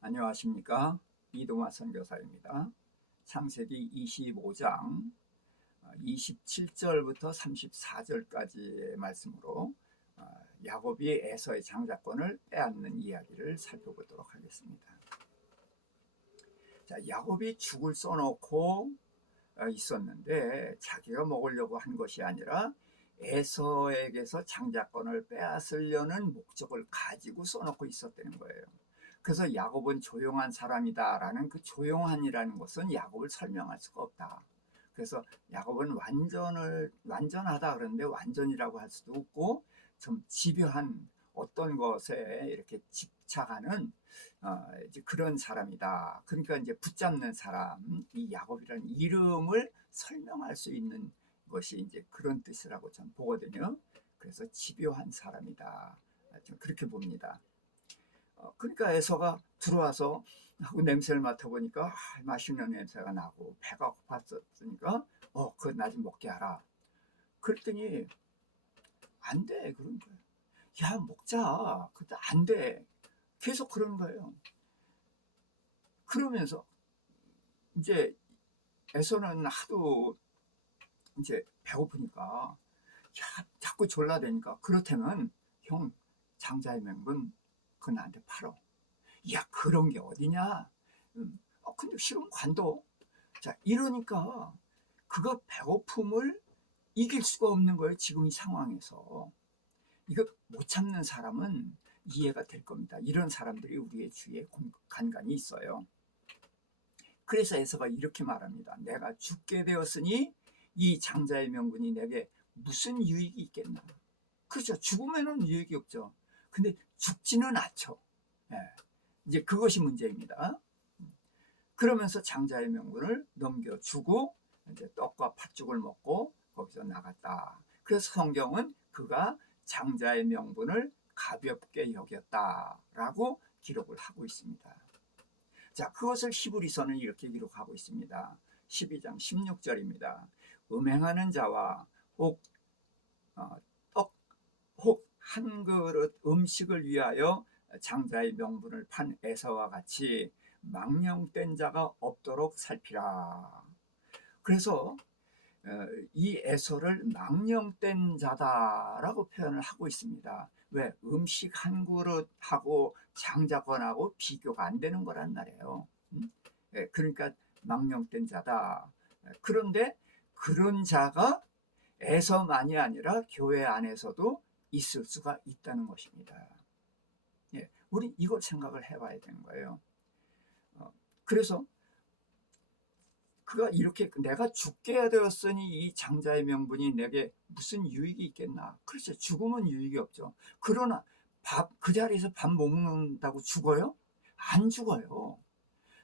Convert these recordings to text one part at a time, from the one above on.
안녕하십니까, 이동화 선교사입니다. 창세기 25장 27절부터 34절까지의 말씀으로 야곱이 에서의 장자권을 빼앗는 이야기를 살펴보도록 하겠습니다. 자, 야곱이 죽을 써놓고 있었는데 자기가 먹으려고 한 것이 아니라 에서에게서 장자권을 빼앗으려는 목적을 가지고 써놓고 있었다는 거예요. 그래서 야곱은 조용한 사람이다라는 그 조용한이라는 것은 야곱을 설명할 수가 없다. 그래서 야곱은 완전하다 그러는데 완전이라고 할 수도 없고 좀 집요한 어떤 것에 이렇게 집착하는 이제 그런 사람이다. 그러니까 이제 붙잡는 사람, 이 야곱이라는 이름을 설명할 수 있는 것이 이제 그런 뜻이라고 저는 보거든요. 그래서 집요한 사람이다. 그렇게 봅니다. 그러니까 에서가 들어와서 하고 냄새를 맡아보니까 맛있는 냄새가 나고 배가 고팠었으니까 그거 나 좀 먹게 하라. 그랬더니 안 돼, 그런 거예요. 야, 먹자. 그때 안 돼. 계속 그런 거예요. 그러면서 이제 에서는 하도 이제 배고프니까 야, 자꾸 졸라대니까 그렇다면 형 장자의 명분 그거 나한테 팔어. 야, 그런 게 어디냐? 근데 싫으면 관둬. 자, 이러니까 그가 배고픔을 이길 수가 없는 거예요. 지금 이 상황에서. 이거 못 참는 사람은 이해가 될 겁니다. 이런 사람들이 우리의 주위에 간간히 있어요. 그래서 에서가 이렇게 말합니다. 내가 죽게 되었으니 이 장자의 명분이 내게 무슨 유익이 있겠나. 그렇죠. 죽으면은 유익이 없죠. 근데 죽지는 않죠. 예. 이제 그것이 문제입니다. 그러면서 장자의 명분을 넘겨주고 이제 떡과 팥죽을 먹고 거기서 나갔다. 그래서 성경은 그가 장자의 명분을 가볍게 여겼다라고 기록을 하고 있습니다. 자, 그것을 히브리서는 이렇게 기록하고 있습니다. 12장 16절입니다. 음행하는 자와 혹 한 그릇 음식을 위하여 장자의 명분을 판 에서와 같이 망령된 자가 없도록 살피라. 그래서 이 에서를 망령된 자다라고 표현을 하고 있습니다. 왜? 음식 한 그릇하고 장자권하고 비교가 안 되는 거란 말이에요. 그러니까 망령된 자다. 그런데 그런 자가 에서만이 아니라 교회 안에서도 있을 수가 있다는 것입니다. 우리 이걸 생각을 해봐야 되는 거예요. 그래서 그가 이렇게 내가 죽게 되었으니 이 장자의 명분이 내게 무슨 유익이 있겠나. 그렇죠. 죽으면 유익이 없죠. 그러나 그 자리에서 밥 먹는다고 죽어요? 안 죽어요.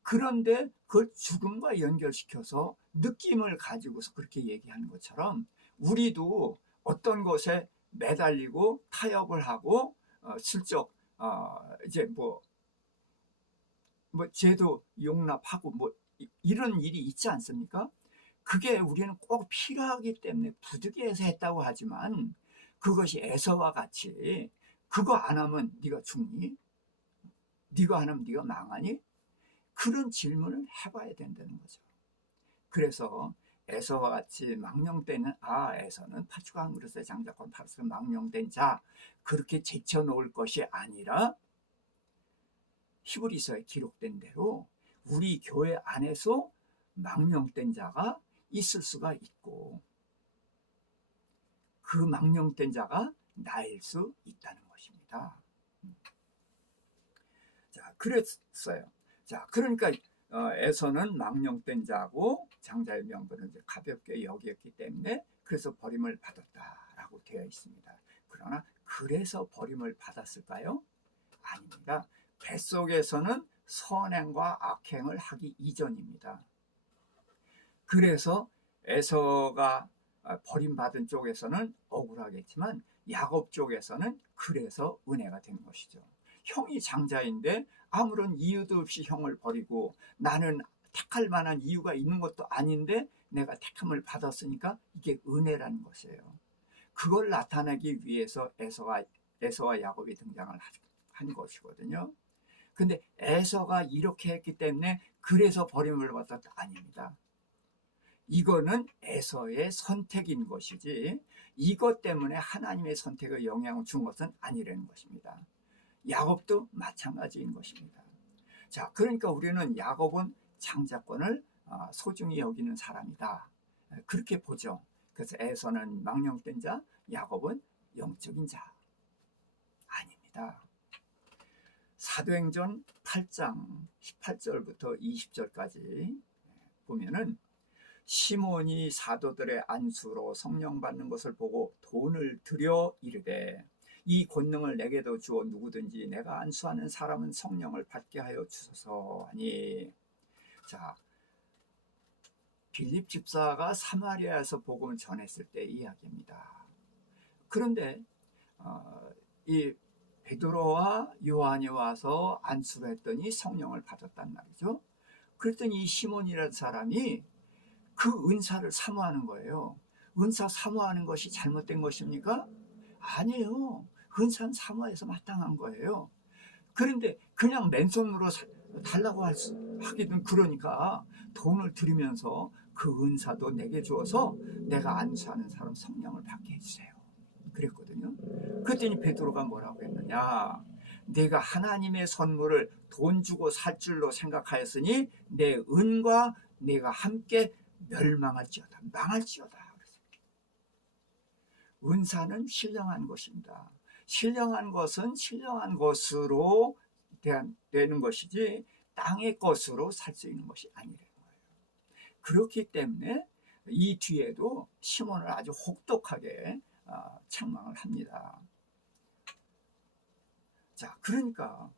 그런데 그걸 죽음과 연결시켜서 느낌을 가지고서 그렇게 얘기하는 것처럼 우리도 어떤 것에 매달리고 타협을 하고 슬쩍 이제 뭐 죄도 용납하고 이런 일이 있지 않습니까? 그게 우리는 꼭 필요하기 때문에 부득이해서 했다고 하지만 그것이 에서와 같이 그거 안 하면 네가 죽니? 네가 안 하면 네가 망하니? 그런 질문을 해봐야 된다는 거죠. 그래서 에서와 같이 망령되는 에서는 팥죽 한 그릇에 장자권 팔아서 망령된 자 그렇게 제쳐놓을 것이 아니라 히브리서에 기록된 대로 우리 교회 안에서 망령된 자가 있을 수가 있고 그 망령된 자가 나일 수 있다는 것입니다. 자, 그랬어요. 자, 그러니까 에서는 망령된 자고 장자의 명분을 이제 가볍게 여겼기 때문에 그래서 버림을 받았다라고 되어 있습니다. 그러나 그래서 버림을 받았을까요? 아닙니다. 뱃속에서는 선행과 악행을 하기 이전입니다. 그래서 에서가 버림받은 쪽에서는 억울하겠지만 야곱 쪽에서는 그래서 은혜가 된 것이죠. 형이 장자인데 아무런 이유도 없이 형을 버리고 나는 택할 만한 이유가 있는 것도 아닌데 내가 택함을 받았으니까 이게 은혜라는 것이에요. 그걸 나타내기 위해서 에서와 야곱이 등장을 한 것이거든요. 근데 에서가 이렇게 했기 때문에 그래서 버림을 받았다? 아닙니다. 이거는 에서의 선택인 것이지 이것 때문에 하나님의 선택에 영향을 준 것은 아니라는 것입니다. 야곱도 마찬가지인 것입니다. 자, 그러니까 우리는 야곱은 장자권을 소중히 여기는 사람이다. 그렇게 보죠. 그래서 에서는 망령된 자, 야곱은 영적인 자. 아닙니다. 사도행전 8장 18절부터 20절까지 보면은 시몬이 사도들의 안수로 성령 받는 것을 보고 돈을 들여 이르되 이 권능을 내게도 주어 누구든지 내가 안수하는 사람은 성령을 받게 하여 주소서 하니. 자, 빌립 집사가 사마리아에서 복음을 전했을 때 이야기입니다. 그런데 이 베드로와 요한이 와서 안수를 했더니 성령을 받았단 말이죠. 그랬더니 이 시몬이라는 사람이 그 은사를 사모하는 거예요. 은사 사모하는 것이 잘못된 것입니까? 아니에요. 은사는 사모해서 마땅한 거예요. 그런데 그냥 맨손으로 달라고 하기는 그러니까 돈을 들이면서 그 은사도 내게 주어서 내가 안수하는 사람 성령을 받게 해주세요. 그랬거든요. 그랬더니 베드로가 뭐라고 했느냐. 내가 하나님의 선물을 돈 주고 살 줄로 생각하였으니 내 은과 내가 함께 멸망할지어다. 망할지어다. 은사는 신령한 것입니다. 신령한 것은 신령한 것으로 되는 것이지 땅의 것으로 살 수 있는 것이 아니라는 거예요. 그렇기 때문에 이 뒤에도 시몬을 아주 혹독하게 책망을 합니다. 자, 그러니까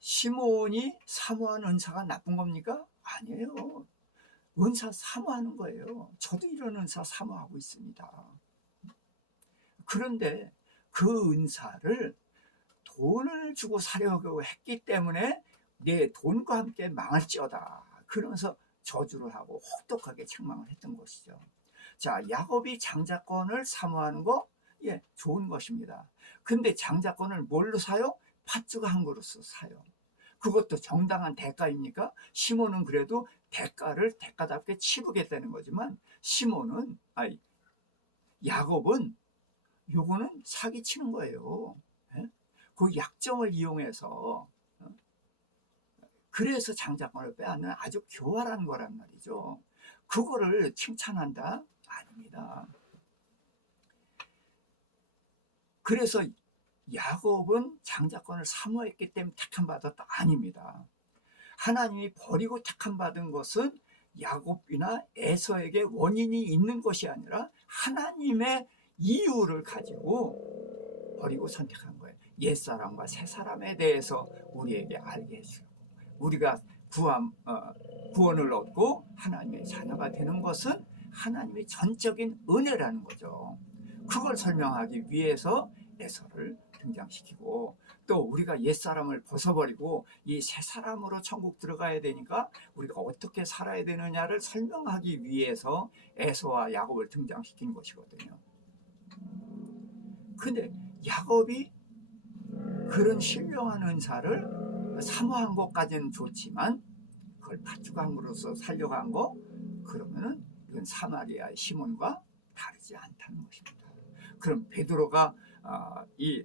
시몬이 사모하는 은사가 나쁜 겁니까? 아니에요. 은사 사모하는 거예요. 저도 이런 은사 사모하고 있습니다. 그런데 그 은사를 돈을 주고 사려고 했기 때문에 내 돈과 함께 망할지어다. 그러면서 저주를 하고 혹독하게 책망을 했던 것이죠. 자, 야곱이 장자권을 사모하는 거, 예, 좋은 것입니다. 근데 장자권을 뭘로 사요? 팥죽 한 그릇으로 사요. 그것도 정당한 대가입니까? 시몬은 그래도 대가를 대가답게 치르겠다는 거지만 야곱은 요거는 사기치는 거예요. 그 약점을 이용해서 그래서 장자권을 빼앗는 아주 교활한 거란 말이죠. 그거를 칭찬한다? 아닙니다. 그래서 야곱은 장자권을 사모했기 때문에 택함 받았다? 아닙니다. 하나님이 버리고 택함 받은 것은 야곱이나 에서에게 원인이 있는 것이 아니라 하나님의 이유를 가지고 버리고 선택한 거예요. 옛사람과 새사람에 대해서 우리에게 알게 해주고 우리가 구원을 얻고 하나님의 자녀가 되는 것은 하나님의 전적인 은혜라는 거죠. 그걸 설명하기 위해서 에서를 등장시키고 또 우리가 옛사람을 벗어버리고 이 새사람으로 천국 들어가야 되니까 우리가 어떻게 살아야 되느냐를 설명하기 위해서 에서와 야곱을 등장시킨 것이거든요. 근데 야곱이 그런 신령한 은사를 사모한 것까지는 좋지만 그걸 팥죽함으로써 살려간 거, 그러면은 이건 사마리아의 시몬과 다르지 않다는 것입니다. 그럼 베드로가 이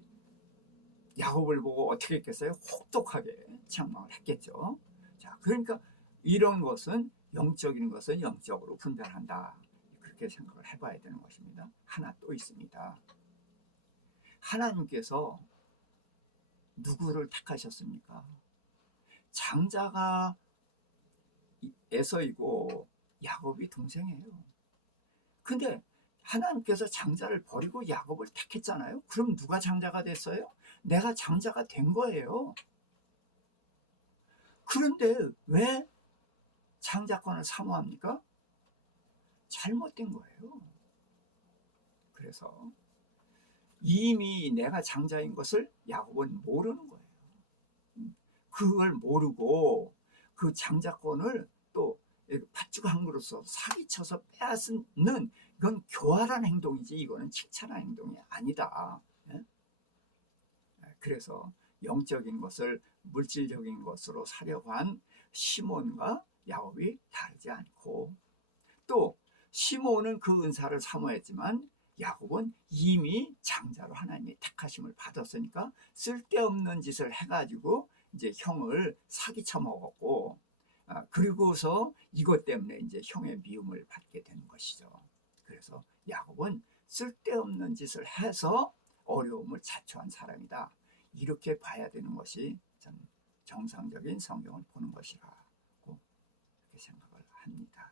야곱을 보고 어떻게 했겠어요? 혹독하게 책망을 했겠죠. 자, 그러니까 이런 것은 영적인 것은 영적으로 분별한다. 그렇게 생각을 해봐야 되는 것입니다. 하나 또 있습니다. 하나님께서 누구를 택하셨습니까? 장자가 에서이고 야곱이 동생이에요. 근데 하나님께서 장자를 버리고 야곱을 택했잖아요. 그럼 누가 장자가 됐어요? 내가 장자가 된 거예요. 그런데 왜 장자권을 사모합니까? 잘못된 거예요. 그래서 이미 내가 장자인 것을 야곱은 모르는 거예요. 그걸 모르고 그 장자권을 또 팥죽 한 그릇으로 사기쳐서 빼앗는 이건 교활한 행동이지 이거는 칭찬한 행동이 아니다. 그래서 영적인 것을 물질적인 것으로 사려고 한 시몬과 야곱이 다르지 않고, 또 시몬은 그 은사를 사모했지만 야곱은 이미 장자로 하나님의 택하심을 받았으니까 쓸데없는 짓을 해가지고 이제 형을 사기쳐 먹었고, 그리고서 이것 때문에 이제 형의 미움을 받게 된 것이죠. 그래서 야곱은 쓸데없는 짓을 해서 어려움을 자초한 사람이다, 이렇게 봐야 되는 것이 전 정상적인 성경을 보는 것이라고 그렇게 생각을 합니다.